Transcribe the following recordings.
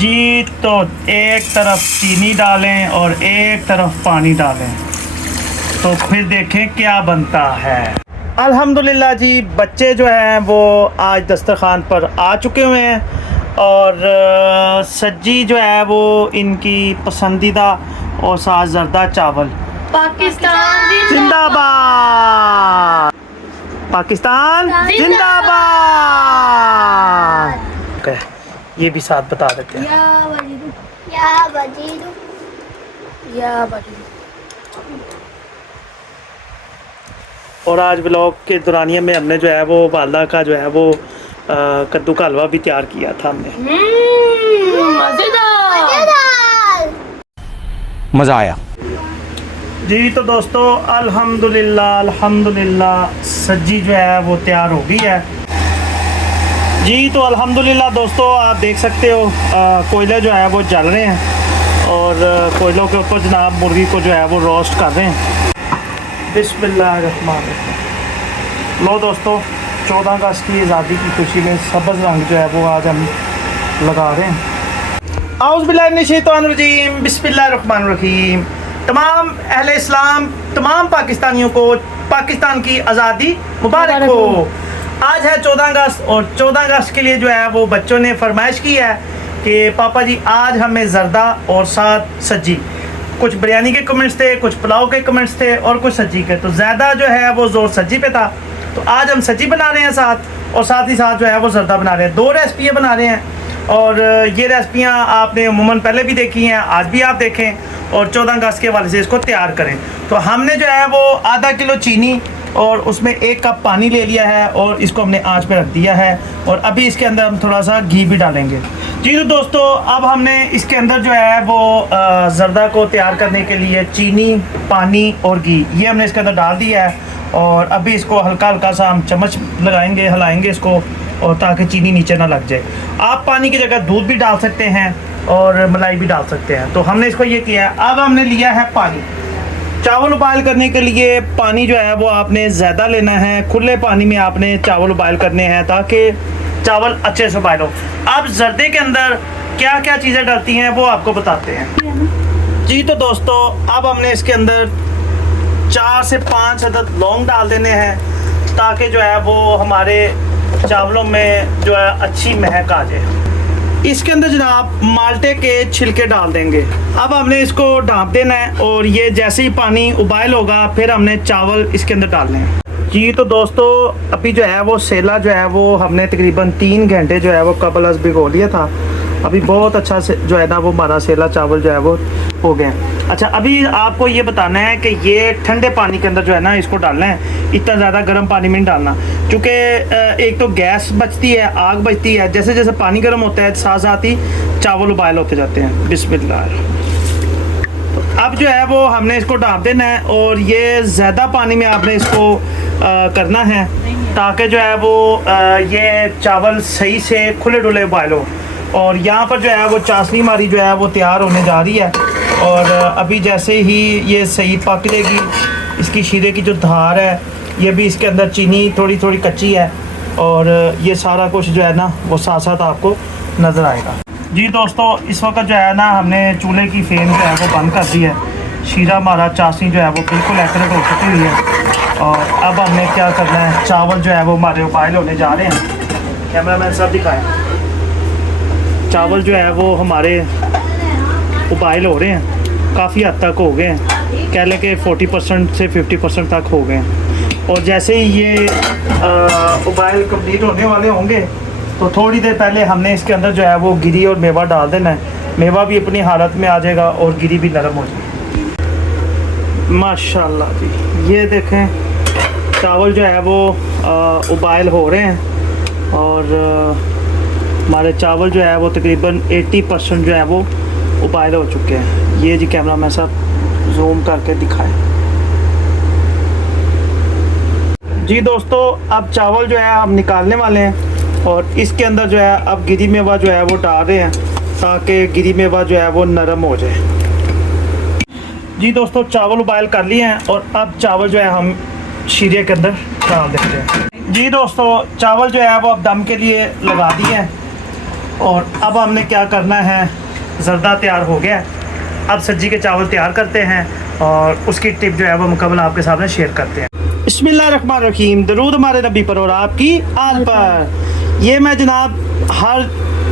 जी तो एक तरफ चीनी डालें और एक तरफ पानी डालें तो फिर देखें क्या बनता है। अल्हम्दुलिल्लाह जी, बच्चे जो हैं वो आज दस्तरखान पर आ चुके हुए हैं और सज्जी जो है वो इनकी पसंदीदा और साथ जर्दा चावल। पाकिस्तान जिंदाबाद, पाकिस्तान जिंदाबाद। okay, ये भी साथ बता देते हैं। और आज व्लॉग के दौरानिया में हमने जो है वो वालदा का जो है वो कद्दू का हलवा भी तैयार किया था हमने। मज़ा आया जी तो दोस्तों अल्हम्दुलिल्लाह सज्जी जो है वो तैयार हो गई है। जी तो अल्हम्दुलिल्लाह दोस्तों, आप देख सकते हो कोयले जो है वो जल रहे हैं और कोयलों के ऊपर जनाब मुर्गी को जो है वो रोस्ट कर रहे हैं। बिस्मिल्लाहिर्रहमानिर्रहीम। लो दोस्तों, 14 अगस्त की आज़ादी की खुशी में सब्ज़ रंग जो है वो आज हम लगा रहे हैं। आउज़ बिल्लाहि मिनश शैतानिर रजीम, बिस्मिल्लाहिर्रहमानिर्रहीम। तमाम अहले इस्लाम, तमाम पाकिस्तानियों को पाकिस्तान की आज़ादी मुबारक हो। आज है 14 अगस्त और 14 अगस्त के लिए जो है वो बच्चों ने फरमाइश की है कि पापा जी आज हमें जर्दा और साथ सज्जी। कुछ बिरयानी के कमेंट्स थे, कुछ पुलाव के कमेंट्स थे और कुछ सज्जी के। तो ज़्यादा जो है वो जोर सज्जी पे था, तो आज हम सज्जी बना रहे हैं साथ, और साथ ही साथ जो है वो जर्दा बना रहे हैं। 2 रेसिपियाँ बना रहे हैं और ये रेसिपियाँ आपने अमूमन पहले भी देखी हैं, आज भी आप देखें और 14 अगस्त के हवाले से इसको तैयार करें। तो हमने जो है वो आधा किलो चीनी और उसमें 1 कप पानी ले लिया है और इसको हमने आंच पे रख दिया है और अभी इसके अंदर हम थोड़ा सा घी भी डालेंगे। जी तो दोस्तों, अब हमने इसके अंदर जो है वो जर्दा को तैयार करने के लिए चीनी, पानी और घी ये हमने इसके अंदर डाल दिया है और अभी इसको हल्का हल्का सा हम चम्मच लगाएंगे, हिलाएंगे इसको, और ताकि चीनी नीचे ना लग जाए। आप पानी की जगह दूध भी डाल सकते हैं और मलाई भी डाल सकते हैं। तो हमने इसको ये किया है। अब हमने लिया है पानी। चावल उबाल करने के लिए पानी जो है वो आपने ज़्यादा लेना है। खुले पानी में आपने चावल उबाल करने हैं ताकि चावल अच्छे से उबाल हो। अब जर्दे के अंदर क्या क्या चीज़ें डलती हैं वो आपको बताते हैं। जी तो दोस्तों, अब हमने इसके अंदर 4 से 5 अदद लौंग डाल देने हैं ताकि जो है वो हमारे चावलों में जो है अच्छी महक आ जाए। इसके अंदर जनाब माल्टे के छिलके डाल देंगे। अब हमने इसको ढाँप देना है और ये जैसे ही पानी उबाल होगा फिर हमने चावल इसके अंदर डालने हैं। जी तो दोस्तों, अभी जो है वो सेला जो है वो हमने तकरीबन 3 घंटे जो है वो कबल अज़ भिगो लिया था। अभी बहुत अच्छा से जो है ना वो हमारा सेला चावल जो है वो हो गए। अच्छा, अभी आपको ये बताना है कि ये ठंडे पानी के अंदर जो है ना इसको डालना है, इतना ज़्यादा गर्म पानी में नहीं डालना, क्योंकि एक तो गैस बचती है, आग बचती है। जैसे जैसे पानी गर्म होता है साथ साथ ही चावल उबाल होते जाते हैं। बिस्मिल्लाह। तो अब जो है वो हमने इसको ढाँप देना है और ये ज़्यादा पानी में आपने इसको करना है ताकि जो है वो ये चावल सही से खुले डुले उबाल हो। और यहाँ पर जो है वो चाशनी हमारी जो है वो तैयार होने जा रही है और अभी जैसे ही ये सही पक जाएगी, इसकी शीरे की जो धार है ये भी इसके अंदर चीनी थोड़ी थोड़ी कच्ची है और ये सारा कुछ जो है ना वो साथ साथ आपको नज़र आएगा। जी दोस्तों, इस वक्त जो है ना हमने चूल्हे की फ्लेम जो है वो बंद कर दी है। शीरा हमारा चाशनी जो है वो बिल्कुल एक्यूरेट हो चुकी हुई है और अब हमने क्या करना है, चावल जो है वो हमारे उबाल होने जा रहे हैं। कैमरा मैन सब दिखाएँ। चावल जो है वो हमारे उबाल हो रहे हैं, काफ़ी हद तक हो गए हैं, कह लें कि 40% से 50% तक हो गए हैं। और जैसे ही ये उबाल कंप्लीट होने वाले होंगे तो थोड़ी देर पहले हमने इसके अंदर जो है वो गिरी और मेवा डाल देना है। मेवा भी अपनी हालत में आ जाएगा और गिरी भी नरम हो जाएगी। माशाल्लाह जी, ये देखें चावल जो है वो उबाल हो रहे हैं और हमारे चावल जो है वो तकरीबन 80% जो है वो उबाल हो चुके हैं। ये जी कैमरा मैन साहब जूम करके दिखाएं। जी दोस्तों, अब चावल जो है हम निकालने वाले हैं और इसके अंदर जो है अब गिरी मेवा जो है वो डाल रहे हैं ताकि गिरी मेवा जो है वो नरम हो जाए। जी दोस्तों, चावल उबाल कर लिए हैं और अब चावल जो है हम शीरे के अंदर डाल देते हैं। जी दोस्तों, चावल जो है वो अब दम के लिए लगा दिए हैं और अब हमने क्या करना है, ज़रदा तैयार हो गया है। अब सज्जी के चावल तैयार करते हैं और उसकी टिप जो है वो मुकम्मल आपके सामने शेयर करते हैं। बिस्मिल्लाहिर्रहमानिर्रहीम, दरूद हमारे नबी पर और आपकी आल पर। ये मैं जनाब हर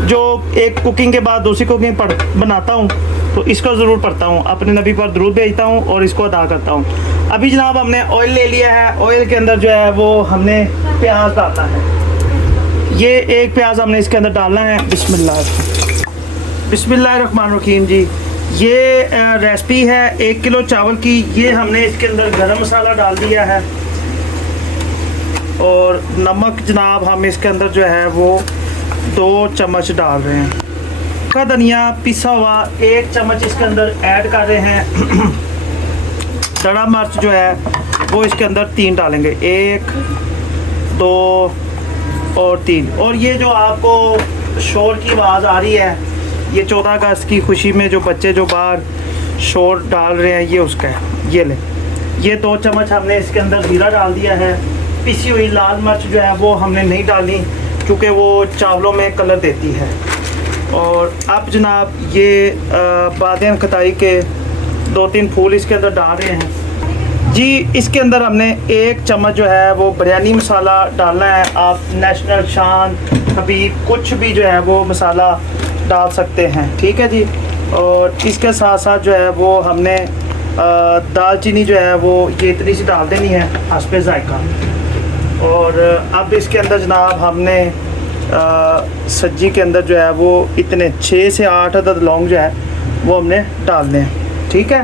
जो एक कुकिंग के बाद दूसरी कुकिंग बनाता हूँ तो इसको ज़रूर पढ़ता हूँ, अपने नबी पर दरूद भेजता हूँ और इसको अदा करता हूँ। अभी जनाब हमने ऑयल ले लिया है, ऑयल के अंदर जो है वो हमने प्याज डालना है। ये एक प्याज हमने इसके अंदर डालना है। बिस्मिल्लाहिर्रहमानिर्रहीम जी। ये रेसिपी है 1 किलो चावल की। ये हमने इसके अंदर गरम मसाला डाल दिया है और नमक जनाब हम इसके अंदर जो है वो 2 चम्मच डाल रहे हैं। का धनिया पिसा हुआ 1 चम्मच इसके अंदर ऐड कर रहे हैं। दड़ा मिर्च जो है वो इसके अंदर 3 डालेंगे, 1 2 और 3। और ये जो आपको शोर की आवाज़ आ रही है, ये 14 अगस्त की खुशी में जो बच्चे जो बाहर शोर डाल रहे हैं ये उसका है। ये ले, ये 2 चम्मच हमने इसके अंदर जीरा डाल दिया है। पिसी हुई लाल मिर्च जो है वो हमने नहीं डाली क्योंकि वो चावलों में कलर देती है। और अब जनाब ये बादाम कटाई के 2-3 फूल इसके अंदर डाल रहे हैं जी। इसके अंदर हमने 1 चम्मच जो है वो बिरयानी मसाला डालना है। आप नेशनल शान हबीब कुछ भी जो है वो मसाला डाल सकते हैं, ठीक है जी। और इसके साथ साथ जो है वो हमने दालचीनी जो है वो ये इतनी सी डाल देनी है हस्बे जायका। और अब इसके अंदर जनाब हमने सब्जी के अंदर जो है वो इतने 6 से 8 अदद लौंग जो है वो हमने डालने हैं, ठीक है।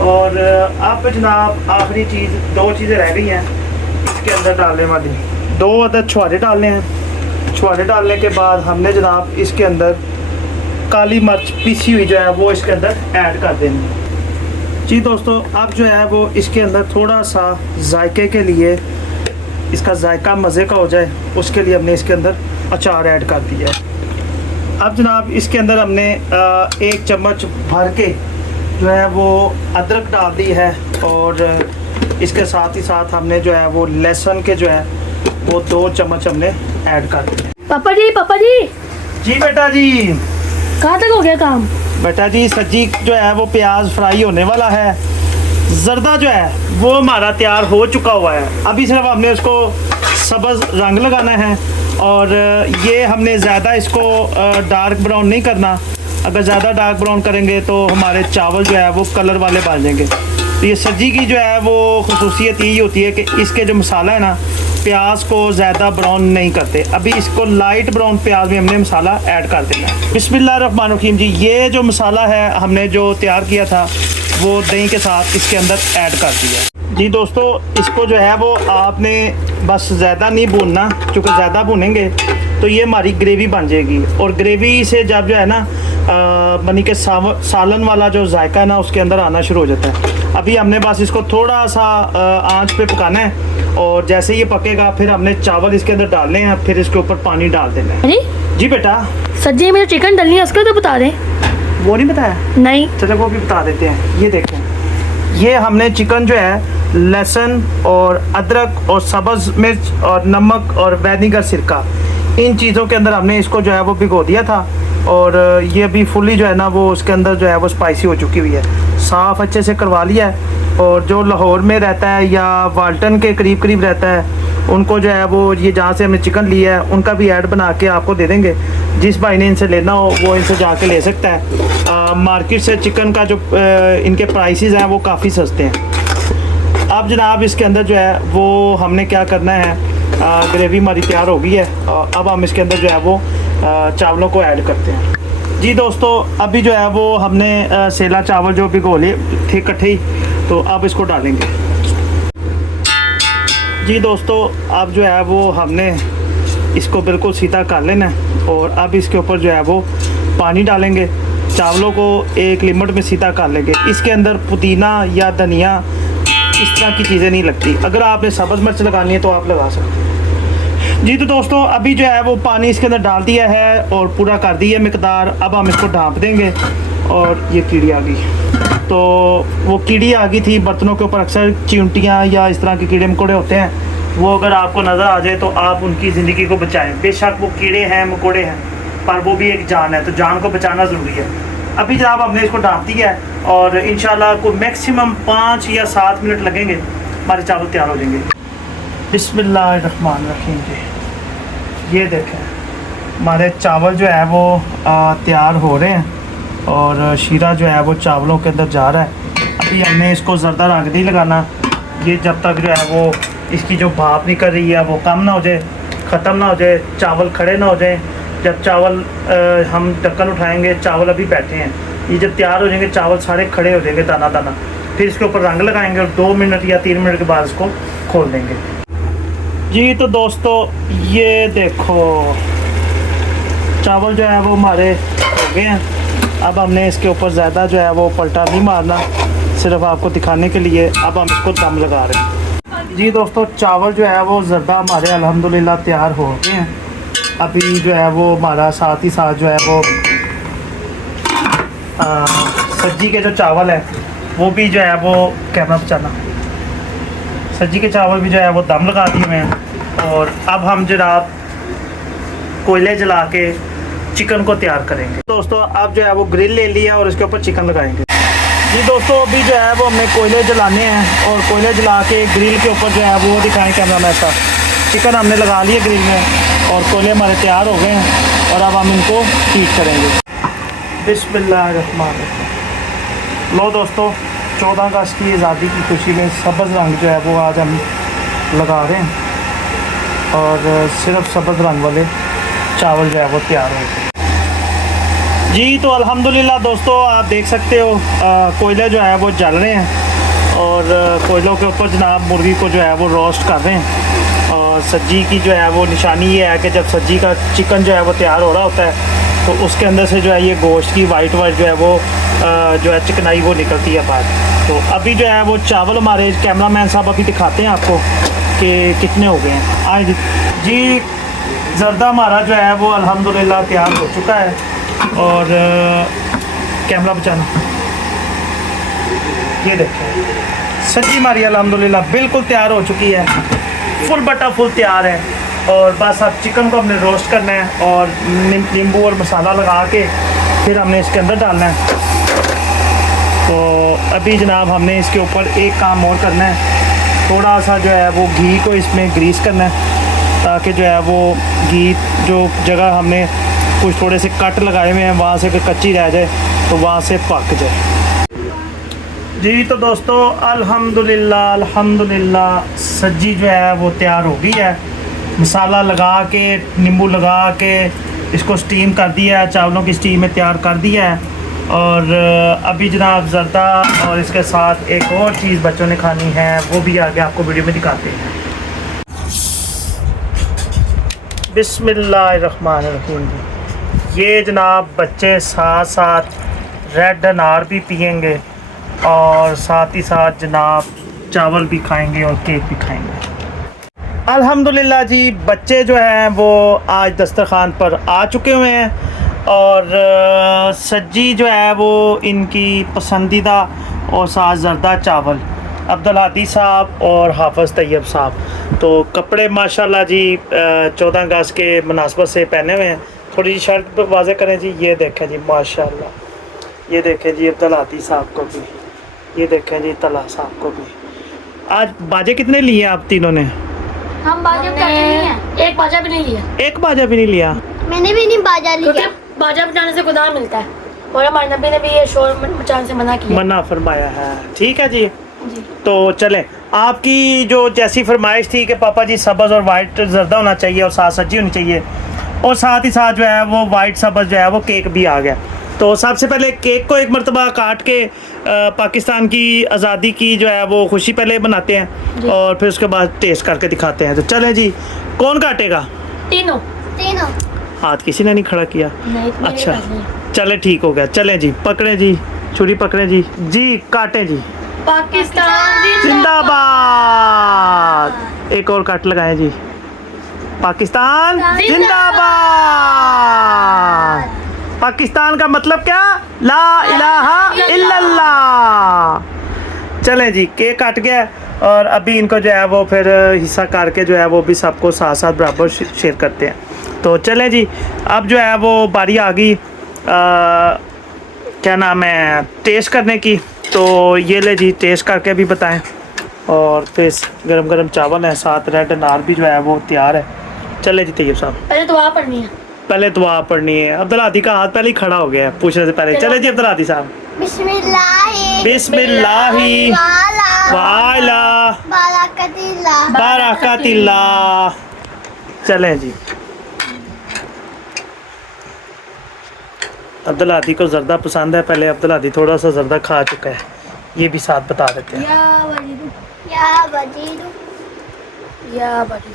और अब जनाब आखिरी चीज़, 2 चीज़ें रह गई हैं इसके अंदर डालने वाली। 2 अदद छुहारे डालने हैं। छुहारे डालने के बाद हमने जनाब इसके अंदर काली मिर्च पीसी हुई जो है वो इसके अंदर ऐड कर देनी है जी। दोस्तों अब जो है वो इसके अंदर थोड़ा सा जायके के लिए, इसका जायका मज़े का हो जाए उसके लिए हमने इसके अंदर अचार ऐड कर दिया है। अब जनाब इसके अंदर हमने 1 चम्मच भर के जो है वो अदरक डाल दी है और इसके साथ ही साथ हमने जो है वो लहसुन के जो है वो 2 चम्मच हमने ऐड कर दिए। पापा जी जी बेटा जी। कहाँ तक हो गया काम? बेटा जी सब्जी जो है वो प्याज फ्राई होने वाला है। जर्दा जो है वो हमारा तैयार हो चुका हुआ है। अभी सिर्फ हमने उसको सब्ज़ रंग लगाना है और ये हमने ज़्यादा इसको डार्क ब्राउन नहीं करना। अगर ज़्यादा डार्क ब्राउन करेंगे तो हमारे चावल जो है वो कलर वाले बन जाएंगे। तो ये सब्जी की जो है वो खुसूसियत यही होती है कि इसके जो मसाला है ना, प्याज को ज़्यादा ब्राउन नहीं करते। अभी इसको लाइट ब्राउन प्याज में हमने मसाला ऐड कर देना है। बिस्मिल्लाहिर्रहमानिर्रहीम जी। ये जो मसाला है हमने जो तैयार किया था वो दही के साथ इसके अंदर ऐड कर दिया जी। दोस्तों इसको जो है वो आपने बस ज़्यादा नहीं भूनना, क्योंकि ज़्यादा भूनेंगे तो ये हमारी ग्रेवी बन जाएगी। और ग्रेवी से जब जो है ना बनी के सालन वाला जो जायका ना उसके अंदर आना शुरू हो जाता है। अभी हमने बस इसको थोड़ा सा आंच पे पकाना है और जैसे ये पकेगा फिर हमने चावल इसके अंदर डालने हैं, फिर इसके ऊपर पानी डाल देना है। जी बेटा, सब्जी में जो चिकन डलनी है उसका तो बता दें। वो नहीं बताया? नहीं। चलो वो भी बता देते हैं। ये देखें, ये हमने चिकन जो है लहसुन और अदरक और सब्ज़ मिर्च और नमक और विनेगर सिरका, इन चीज़ों के अंदर हमने इसको जो है वो भिगो दिया था। और ये अभी फुली जो है ना वो उसके अंदर जो है वो स्पाइसी हो चुकी हुई है। साफ़ अच्छे से करवा लिया है। और जो लाहौर में रहता है या वाल्टन के करीब करीब रहता है उनको जो है वो ये जहाँ से हमने चिकन लिया है उनका भी ऐड बना के आपको दे देंगे। जिस भाई ने इनसे लेना हो वो इनसे जाके ले सकता है। मार्केट से चिकन का जो इनके प्राइसेस हैं वो काफ़ी सस्ते हैं। अब जनाब इसके अंदर जो है वो हमने क्या करना है, ग्रेवी हमारी तैयार हो गई है। अब हम इसके अंदर जो है वो चावलों को ऐड करते हैं जी। दोस्तों अभी जो है वो हमने सेला चावल जो भिगो लिए थे इकट्ठे ही, तो अब इसको डालेंगे जी। दोस्तों अब जो है वो हमने इसको बिल्कुल सीधा कर लेना है और अब इसके ऊपर जो है वो पानी डालेंगे। चावलों को एक लिमिट में सीधा कर लेंगे। इसके अंदर पुदीना या धनिया इस तरह की चीज़ें नहीं लगती। अगर आपने सब्ज़ मिर्च लगानी है तो आप लगा सकते हैं जी। तो दोस्तों अभी जो है वो पानी इसके अंदर डाल दिया है और पूरा कर दी है मिकदार। अब हम इसको ढाँप देंगे और ये कीड़ी आ गई। तो वो कीड़ी आ गई थी बर्तनों के ऊपर, अक्सर चींटियाँ या इस तरह के कीड़े मकोड़े होते हैं, वो अगर आपको नज़र आ जाए तो आप उनकी ज़िंदगी को बचाएं। बेशक वो कीड़े हैं मकोड़े हैं, पर वो भी एक जान है, तो जान को बचाना ज़रूरी है। अभी जनाब हमने इसको ढाँप दिया है और इंशाल्लाह को मैक्सिमम 5 या 7 मिनट लगेंगे, हमारे चावल तैयार हो जाएंगे। बिस्मिल्लाहिर्रहमानिर्रहीम जी, ये देखें हमारे चावल जो है वो तैयार हो रहे हैं और शीरा जो है वो चावलों के अंदर जा रहा है। अभी हमने इसको ज़रदा रंग नहीं लगाना, ये जब तक जो है वो इसकी जो भाप निकल रही है वो कम ना हो जाए, ख़त्म ना हो जाए, चावल खड़े ना हो जाए। जब चावल हम ढक्कन उठाएंगे, चावल अभी बैठे हैं, ये जब तैयार हो जाएंगे चावल सारे खड़े हो जाएंगे दाना दाना, फिर इसके ऊपर रंग लगाएंगे और 2 मिनट या 3 मिनट के बाद इसको खोल देंगे जी। तो दोस्तों ये देखो चावल जो है वो हमारे हो गए हैं। अब हमने इसके ऊपर ज़्यादा जो है वो पलटा नहीं मारना, सिर्फ आपको दिखाने के लिए। अब हम इसको दम लगा रहे हैं जी। दोस्तों चावल जो है वो ज़रदा हमारे अल्हम्दुलिल्लाह तैयार हो गए हैं। अभी जो है वो हमारा साथ ही साथ जो है वो सब्जी के जो चावल है वो भी जो है वो कैमरा बचाना, सब्जी के चावल भी जो है वो दम लगा दिए हुए हैं। और अब हम जनाब कोयले जला के चिकन को तैयार करेंगे। दोस्तों अब जो है वो ग्रिल ले लिया और इसके ऊपर चिकन लगाएंगे जी। दोस्तों अभी जो है वो हमने कोयले जलाने हैं और कोयले जला के ग्रिल के ऊपर जो है वो दिखाएं कैमरा में ऐसा। चिकन हमने लगा लिए ग्रिल में और कोयले हमारे तैयार हो गए हैं और अब हम इनको हीट करेंगे। बिस्मिल्लाहिर्रहमानिर्रहीम। लो दोस्तों 14 अगस्त की आज़ादी की खुशी में सब्ज़ रंग जो है वो आज हम लगा रहे हैं और सिर्फ सब्ज़ रंग वाले चावल जो है वो तैयार हो गए जी। तो अल्हम्दुलिल्लाह दोस्तों आप देख सकते हो कोयले जो है वो जल रहे हैं और कोयलों के ऊपर जनाब मुर्गी को जो है वो रोस्ट कर रहे हैं। और सब्जी की जो है वो निशानी ये है कि जब सब्जी का चिकन जो है वो तैयार हो रहा होता है तो उसके अंदर से जो है ये गोश्त की वाइट जो है वो जो है चिकनाई वो निकलती है बाहर। तो अभी जो है वो चावल हमारे कैमरामैन साहब अभी दिखाते हैं आपको कि कितने हो गए हैं। आज जी ज़रदा हमारा जो है वो अल्हम्दुलिल्लाह तैयार हो चुका है और कैमरा बचाना, ये देखें सब्जी हमारी अल्हम्दुलिल्लाह बिल्कुल तैयार हो चुकी है, फुल बटा फुल तैयार है। और बस अब चिकन को हमने रोस्ट करना है और नींबू और मसाला लगा के फिर हमने इसके अंदर डालना है। तो अभी जनाब हमने इसके ऊपर एक काम और करना है, थोड़ा सा जो है वो घी को इसमें ग्रीस करना है ताकि जो है वो घी जो जगह हमने कुछ थोड़े से कट लगाए हुए हैं वहाँ से अगर कच्ची रह जाए तो वहाँ से पक जाए जी। तो दोस्तों अल्हम्दुलिल्लाह सब्जी जो है वो तैयार हो गई है। मसाला लगा के नींबू लगा के इसको स्टीम कर दिया है, चावलों की स्टीम में तैयार कर दिया है। और अभी जनाब ज़रदा और इसके साथ एक और चीज़ बच्चों ने खानी है वो भी आगे आपको वीडियो में दिखाते हैं। बिस्मिल्लाहिर्रहमानिर्रहीम। ये जनाब बच्चे साथ साथ रेड अनार भी पिएंगे और साथ ही साथ जनाब चावल भी खाएंगे और केक भी खाएंगे। अल्हम्दुलिल्लाह जी बच्चे जो हैं वो आज दस्तरखान पर आ चुके हुए हैं और सब्जी जो है वो इनकी पसंदीदा और साथ ज़रदा चावल अब्दुल हादी साहब और हाफ़िज़ तैयब साहब। तो कपड़े माशाल्लाह जी 14 अगस्त के मुनासबत से पहने हुए हैं। थोड़ी जी शर्ट पर वाज़े करें जी, ये देखें जी माशाल्लाह, ये देखें जी अब्दुल हादी साहब को भी, ये देखें जी तला साहब को भी। आज बाजे कितने लिए आप तीनों ने? हम बाजा बजाते नहीं हैं, एक बाजा भी नहीं लिया। एक बाजा भी नहीं लिया? मैंने भी नहीं बाजा लिया क्योंकि बाजा बजाने से गुनाह मिलता है और हमारे नबी ने भी ये शोर मचाने से मना किया, मना फरमाया है। ठीक है जी, जी। तो चलें आपकी जो जैसी फरमाइश थी कि पापा जी सब्ज़ और वाइट ज़रदा होना चाहिए और साथ सब्जी होनी चाहिए और साथ ही साथ जो है वो वाइट सब्ज़ जो है वो केक भी आ गया। तो सबसे पहले केक को एक मरतबा काट के पाकिस्तान की आज़ादी की जो है वो खुशी पहले बनाते हैं और फिर उसके बाद टेस्ट करके दिखाते हैं। तो चलें जी, कौन काटेगा? तीनों तीनों। हाथ किसी ने नहीं खड़ा किया? नहीं, अच्छा चले ठीक हो गया। चलें जी, पकड़ें जी, छुरी पकड़ें जी, जी काटें जी। पाकिस्तान जिंदाबाद। एक और कट लगाएं जी। पाकिस्तान जिंदाबाद। पाकिस्तान का मतलब क्या? ला इलाहा इल्लल्लाह। चलें जी, केक काट गया और अभी इनको जो है वो फिर हिस्सा करके जो है वो भी सबको साथ साथ बराबर शेयर करते हैं। तो चलें जी, अब जो है वो बारी आ गई क्या नाम है टेस्ट करने की। तो ये ले जी, टेस्ट करके भी बताएं। और फिर गरम गरम चावल है, साथ रेड अनार भी जो है वो तैयार है। चले जी तैयब साहब, पहले दुआ पढ़नी है। पहले दुआ पढ़नी है। अब्दुल हादी का हाथ पहले ही खड़ा हो गया है पूछने से पहले। चले जी अब्दुल हादी साहब, बिस्मिल्लाहि वाला बरकतिल्लाह। चलें जी, अब्दुल हादी को जर्दा पसंद है। पहले अब्दुल हादी थोड़ा सा जर्दा खा चुका है, ये भी साथ बता देते हैं। या वजीदु।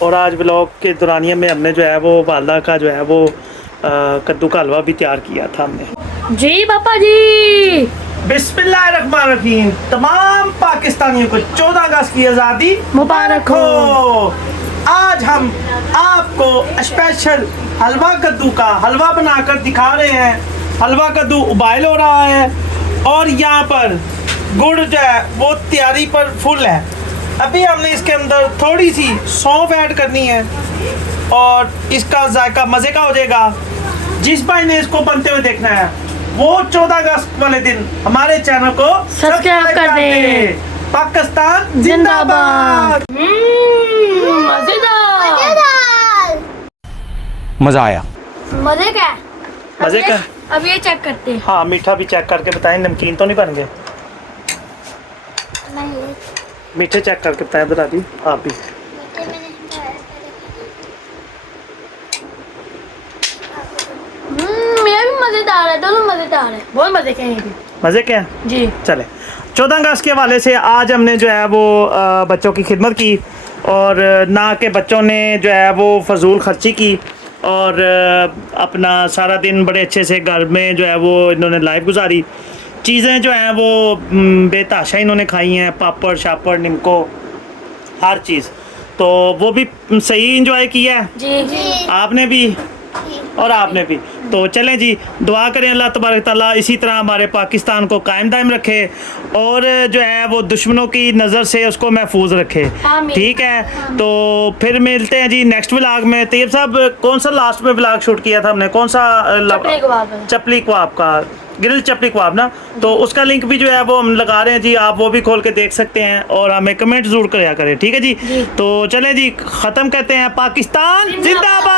और आज ब्लॉग के दौरानिया में हमने जो है वो वालदा का जो है वो कद्दू का हलवा भी तैयार किया था हमने। जी पापा जी। बिस्मिल्लाहिर्रहमानिर्रहीम। तमाम पाकिस्तानियों को 14 अगस्त की आज़ादी मुबारक हो। आज हम आपको स्पेशल हलवा कद्दू का हलवा बनाकर दिखा रहे हैं। हलवा कद्दू उबाइल हो रहा है और यहाँ पर गुड़ जो है वो तैयारी पर फुल है। अभी हमने इसके अंदर थोड़ी सी सौंफ ऐड करनी है और इसका जायका मज़े का हो जाएगा। जिस भाई ने इसको बनते हुए देखना है वो 14 अगस्त वाले दिन हमारे चैनल को सब्सक्राइब कर दे। पाकिस्तान जिंदाबाद। मजेदार। मज़ा आया। मजे का। मजे का। अब ये चेक करते हैं। हाँ, मीठा भी चेक करके बताएं, नमकीन तो नहीं बन गए। मीठे चेक करके बताएं दादी, आप भी। मेरा भी मजेदार है, दोनों मजेदार है, बहुत मजे के हैं। मजे क्या जी चले। 14 अगस्त के हवाले से आज हमने जो है वो बच्चों की खिदमत की और ना के बच्चों ने जो है वो फजूल खर्ची की और अपना सारा दिन बड़े अच्छे से घर में जो है वो इन्होंने लाइफ गुजारी। चीज़ें जो हैं वो बेताशा इन्होंने खाई हैं, पापड़ शापड़ निमको हर चीज़। तो वो भी सही इंजॉय किया है। जी आपने भी और आपने भी। तो चलें जी, दुआ करें अल्लाह तबारक ताला इसी तरह हमारे पाकिस्तान को कायम दायम रखे और जो है वो दुश्मनों की नज़र से उसको महफूज रखे। आमीन। ठीक है, तो फिर मिलते हैं जी नेक्स्ट व्लॉग में। तैयब साहब, कौन सा लास्ट में व्लॉग शूट किया था हमने, कौन सा? चपली कबाब का, ग्रिल चपली कबाब ना। तो उसका लिंक भी जो है वो हम लगा रहे हैं जी, आप वो भी खोल के देख सकते हैं और हमें कमेंट ज़रूर कराया करें। ठीक है जी। तो चलें जी, ख़त्म करते हैं। पाकिस्तान जिंदाबाद।